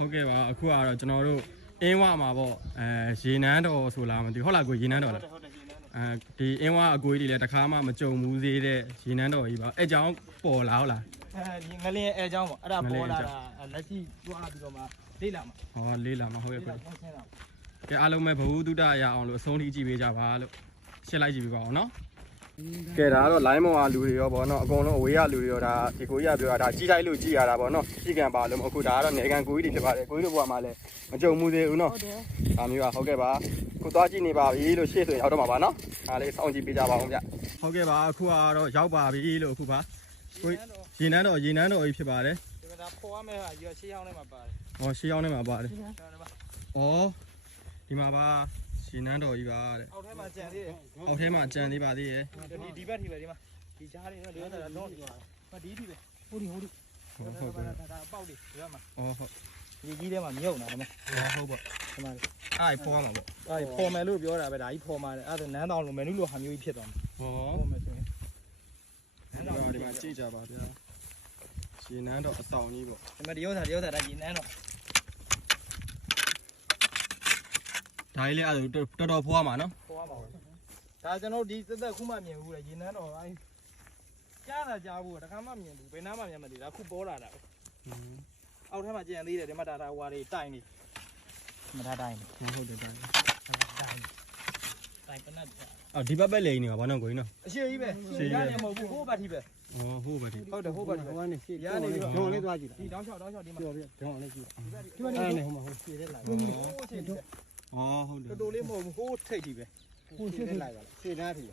ဟုတ်ကဲ့ပါအခုကတော့ကျွန်တော်တို့အင်းဝမှာပေါ့ရေနန်းတော်ဆိုလားမသိဘူးဟုတ်လားကိုရေနန်းတော်လားဒီအင်းဝအကိုကြီးတွေလည်းတစ်ခါမှမကြုံဘူးသေးတဲ့ရေနန်းတော်ကြီးပါအဲကြောင့်ပေါ်လာဟုတ်လား ဒီငလင်းအဲအကြောင်းပေါ့အဲ့ဒါပေါ်လာတာလက်ရှိတွားပြီးတော့မှလေးလာမှာ ဟောလေးလာမှာဟုတ်ကဲ့ ကဲ ကဲအားလုံးပဲဘဝတုဒ္ဒရအောင်လို့အဆုံးထိကြည့်ပေးကြပါလို့ရှင်းလိုက်ကြည့်ပေးပါအောင်နော်ကဲဒါကတော့ line မော်ကလူတွေရောဗောနော်အကုန်လုံးအဝေးကလူတွေရောဒါဒီကိုကြီးကပြောတာဒါကြီးတိုင်းလို့ကြည့်ရတာဗောနော်ကြီးကံပါလို့အခုဒါကတော့နေကန်ကိုကြီးတွေဖြစ်ပါတယ်ကိုကြီးတို့ဘဝမှာလည်းမကြုံမှုသေးဘူးနော်ဒါမျိုးကဟုတ်ကဲ့ပါခုသွားကြည့်နေပါပြီလို့ရှေ့ဆိုရောက်တော့မှာပါနော်ဒါလေးစောင့်ကြည့်ပေးကြပါအောင်ဗျဟုတ်ကဲ့ပါအခုကတော့ရောက်ပါပြီလို့အခုပါကိုရေနန်းတော်ကြီးဖြစ်ပါတယ် ဒီမှာပေါ်ရမယ့်ဟာရွှေရှေးဟောင်းထဲမှာပါတယ် ဟောရှေးရောက်နေမှာပါတယ်ဩဒီမှာပါရေနန်းတော်ကြီးပါတဲ့ အောက်ထဲမှာကြံသေးတယ် အောက်ထဲမှာကြံသေးပါသေးရဲ့ ဒီဘက်ထိပဲဒီမှာဒီကြားလေးတော့ဒီကတော့တော့ဒီထိပဲဟိုဒီဟုတ်ဒါပေါက်လေးဒီမှာ ဟုတ် ဒီကြီးထဲမှာမြုပ်နေတာမ ဟုတ်ပေါ့ ဒီမှာ အဲ့ဖောမှာပေါ့ အဲ့ဖော်မယ်လို့ပြောတာပဲဒါကြီးဖော်မှာတယ်အဲ့ဒါနန်းတောင်လိုမယ်နုလိုဟာမျိုးကြီးဖြစ်သွားမှာ ဟော ဖော်မယ်ဆိုရင် ဒီမှာကြည့်ကြပါဗျာရေနန်းတော်အဆောင်ကြီးပေါ့ ဒီမှာဒီဥစ္စာဒါကြီးနန်းတော့ ဒါကြီးလေးအဲ့ဒါတော်ဖောမှာနော် ဖော်ရမှာပဲဒါကျွန်တော်ဒီသက်ခုမှမြင်ဘူးလေရေနန်းတော့အဲ့ကြားတာကြားဘူးတခါမှမြင်ဘူးဘယ်နားမှမြင်မသိဒါခုပေါ်လာတာအောက်ထဲမှာကြံသေးတယ်ဒီမှာဒါဟွာတွေတိုင်နေမထားတိုင်နေ ဟုတ်တယ်တိုင်း တိုင်ပနတ် အော်ဒီဘက်ပဲလိန်နေပါဘာနော်ကိုကြီးနော် အရှိကြီးပဲရတယ်မဟုတ်ဘူးဟိုဘက်ထိပဲ ဩဟုတ်ပါဒီ ဟုတ်တယ်ဟိုဘက်ထိပဲ ဟိုကနေရှေ့ ရနေပြီ ဒေါင်းလေးသွားကြည့် ဒီတောင်းချောက်ဒီမှာ ပြောပြဒေါင်းလေးကြည့် ဒီမှာ အဲ့နဲ့ဟိုမှာဟို ရှည်တဲ့လာ ဩဟုတ်တယ် တော်တော်လေးမဟုတ်ဘူးဟိုထိတ်ထိပဲ ဟိုရှေ့လိုက်ပါလားရှေ့သားထီ ဩ